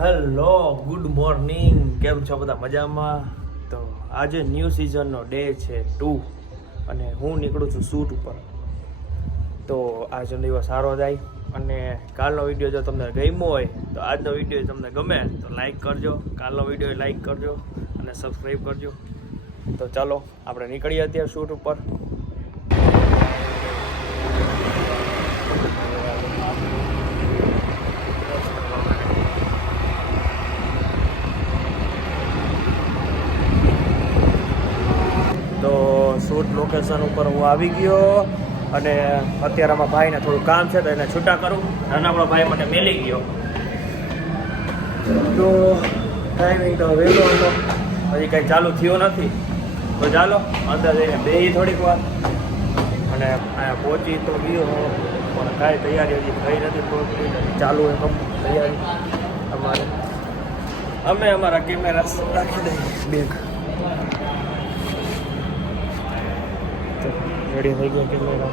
Hello, good morning. કેમ છો બધા? મજામાં? તો આજે ન્યૂ સિઝનનો ડે છે 2 અને હું નીકળું છું શૂટ ઉપર. તો આજનો દિવસ સારો જાય અને કાલનો વિડીયો જો તમને ગમ્યો હોય તો આજનો વિડીયો તમને ગમે તો લાઈક કરજો, કાલનો વિડીયો લાઈક કરજો અને સબસ્ક્રાઈબ કરજો. તો ચાલો આપણે નીકળીએ અત્યારે શૂટ ઉપર. તો શૂટ લોકેશન ઉપર હું આવી ગયો અને અત્યારે અમારા ભાઈને થોડું કામ છે તો એને છૂટા કરું. નાનકડો ભાઈ માટે મેલી ગયો તો ટાઈમિંગ તો વહેલો હતો, હજી કંઈ ચાલુ થયું નથી. તો ચાલો અંદર જઈને બેસી થોડીક વાર અને અહીંયા પહોંચી તો ગયો પણ કાંઈ તૈયારી હજી થઈ નથી. થોડુંક ચાલુ હોય તૈયારી અમારે. અમે અમારા કેમેરા રાખી દઈએ બેગ. રેડી થઈ ગયો કેમેરા,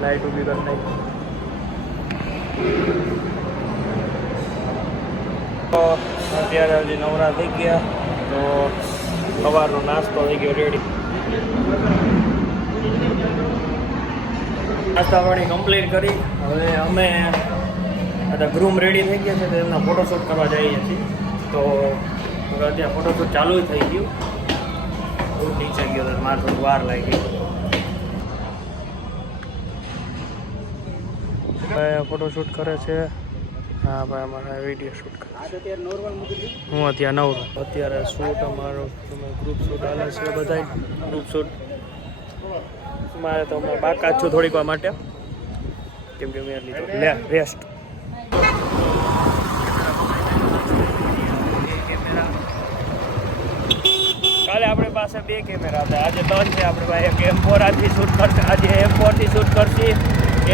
લાઈટ ઊભી કરી નાખી. તો અત્યારે હજી નવરા થઈ ગયા તો સવારનો નાસ્તો થઈ ગયો રેડી. નાસ્તા પાણી કમ્પ્લીટ કરી હવે અમે બધા ગ્રૂમ રેડી થઈ ગયા છે તો એમના ફોટોશૂટ કરવા જઈએ છીએ. તો અત્યારે ફોટોશૂટ ચાલુ થઈ ગયું. નીચે ગયો તો મારે થોડી વાર લાગી. ફોટોશૂટ કરે છે. હા ભાઈ, અમારે વિડીયો શૂટ કરે છે. હું અત્યારે નવરો. અત્યારે શૂટ અમારો ગ્રુપ શૂટ હાલે છે. બધા ગ્રુપ શૂટ મારે તો હું બાકાત છું થોડીક વાર માટે, કેમ કે મેં લીધો રેસ્ટ. કાલે આપણી પાસે 2 કેમેરા હતા, આજે 3 છે આપણી પાસે. એક M4 આથી શૂટ કરશે, આજે M4 થી શૂટ કરશે,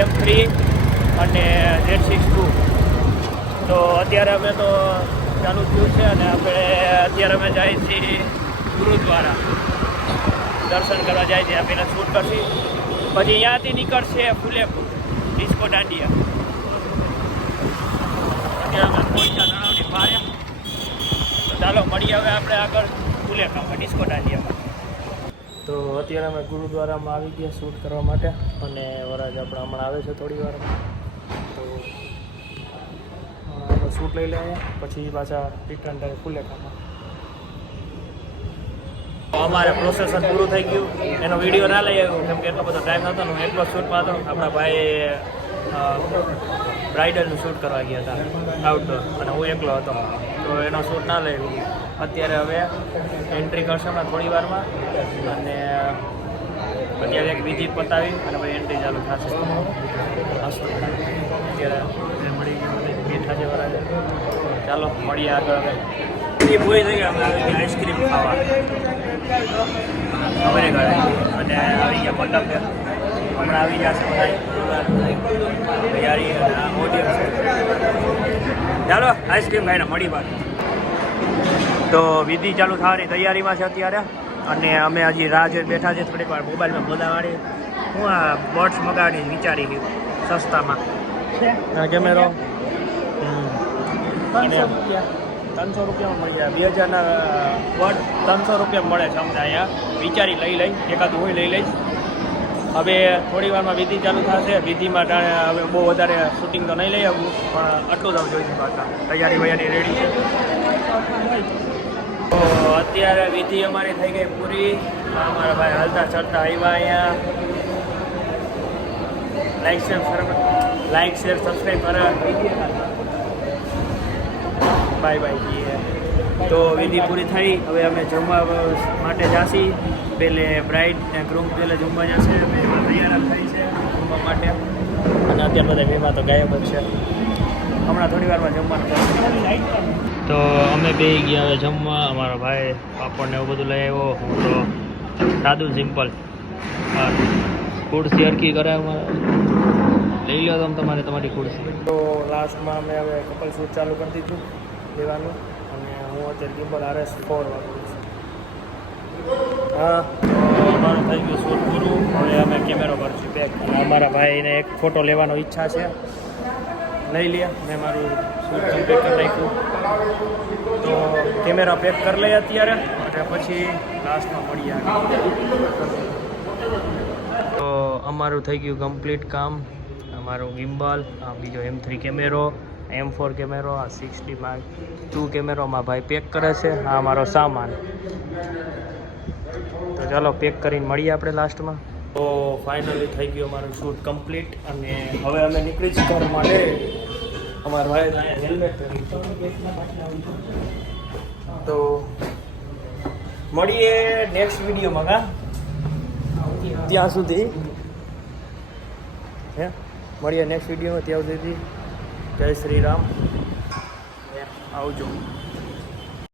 M3 અને Z6 II. તો અત્યારે અમે તો ચાલુ થયું છે અને અત્યારે અમે જઈએ છીએ ગુરુદ્વારા દર્શન કરવા. જાય છે પહેલાં શૂટ કરશે, પછી અહીંયાથી નીકળશે ફુલેપુર ડિસ્કો દાંડિયા. અત્યારે અમે પહોંચ્યા તળાવની બહાર. તો ચાલો મળીએ હવે આપણે આગળ ફુલેકામાં ડિસ્કો દાંડિયામાં. તો અત્યારે અમે ગુરુદ્વારામાં આવી ગયા શૂટ કરવા માટે અને વરાજ આપણે હમણાં આવે છે થોડી વારમાં. તો આપણે શૂટ લઈ લઈએ પછી પાછા રિટર્ન થાય ફુલેકામાં. અમારે પ્રોસેસન પૂરું થઈ ગયું, એનો વિડીયો ના લઈ આવ્યો કેમ કે એટલો બધો ટાઈમ નહોતો. હું એટલો શૂટમાં હતો. આપણા ભાઈ બ્રાઇડલનું શૂટ કરવા ગયા હતા આઉટડોર અને હું એકલો હતો તો એનો શૂટ ના લઈ આવ્યો. અત્યારે હવે એન્ટ્રી કરશે હમણાં થોડી વારમાં અને અત્યારે એક વિધિ પતાવી અને પછી એન્ટ્રી ચાલુ થશે. અત્યારે મળી ગયું બેઠા છે વરાજે. ચાલો મળીએ આગળ. હવે એ પૂરી થઈ ગઈ. અમે આવી ગયા આઈસ્ક્રીમ ખાવા અમારે ઘરે અને આવી ગયા મંડપ. હમણાં આવી જશે બધા તૈયારી અને ઓડિયન્સ. ચાલો આઈસ્ક્રીમ ખાઈને મળી બાદ. તો વિધિ ચાલુ થવાની તૈયારીમાં છે અત્યારે અને અમે હજી રાહ જોઈ બેઠા છે. થોડીક વાર મોબાઈલમાં બોલાવાળી હું આ બોટ્સ મગાવવાની વિચારી ગયું સસ્તામાં કેમેરો. અને 300 રૂપિયામાં મળી જાય. 2000ના બોટ 300 રૂપિયા મળે છે અમને અહીંયા. વિચારી લઈ એકાદું હોય લઈ લઈશ. હવે થોડી વારમાં વિધિ ચાલુ થશે. વિધિમાં હવે બહુ વધારે શૂટિંગ તો નહીં લઈ આવું પણ આટલું જ આવું જોઈશું. પાછા તૈયારી વૈયારી રેડી છે. તો અત્યારે વિધિ અમારી થઈ ગઈ પૂરી. અમારા ભાઈ હાલતા ચડતા આવ્યા અહીંયા. લાઈક શેર સબસ્ક્રાઈબ કરે. Bye bye. તો વિધિ પૂરી થઈ. હવે અમે જમવા માટે જાશી. પહેલે બ્રાઇડ ને ગ્રૂમ પહેલે જમવા જશે. અમે એમાં તૈયાર થઈ છે જમવા માટે અને અત્યારે બધા ભેગા તો ગાયબ જ છે. હમણાં થોડી વારમાં જમવાનું થશે. તો અમે બે ગયા હવે જમવા. અમારા ભાઈ પાપડ ને એવું બધું લઈ આવ્યો. હું તો સાદું સિમ્પલ ખુરશી હરકી કરે. લઈ લો તમે તમારી ખુરશી. તો લાસ્ટમાં અમે હવે કપલ શૂટ ચાલુ કરી દીધું લેવાનું અને હું અત્યારે ગિમ્બલ RS4 વાપરું છું. હા, અમારું થઈ ગયું શૂટ પૂરું. હવે અમે કેમેરો કરશું બેક. અમારા ભાઈને એક ફોટો લેવાનો ઈચ્છા છે. લઈ લે. મેં મારું શૂટ કમ્પ્લીટ કરી નાખ્યું. તો કેમેરા પેક કરી લઈએ અત્યારે અને પછી લાસ્ટમાં મળીએ. તો અમારું થઈ ગયું કમ્પ્લીટ કામ. અમારું ગિમ્બલ, આ બીજો M3 કેમેરો, M4 કેમેરો, આ 60 કેમેરોમાં ભાઈ પેક કરે છે. આ અમારો સામાન. તો ચાલો પેક કરીને મળીએ આપણે લાસ્ટમાં. તો ફાઇનલી થઈ ગયું અમારું શૂટ કમ્પ્લીટ અને હવે અમે નીકળી જ ઘર માટે. અમારા ભાઈ હેલ્મેટ પહેરી. તો મળીએ નેક્સ્ટ વિડીયોમાં. ત્યાં સુધી હે મળીએ નેક્સ્ટ વિડીયોમાં. ત્યાં સુધી જય શ્રી રામ. આવજો.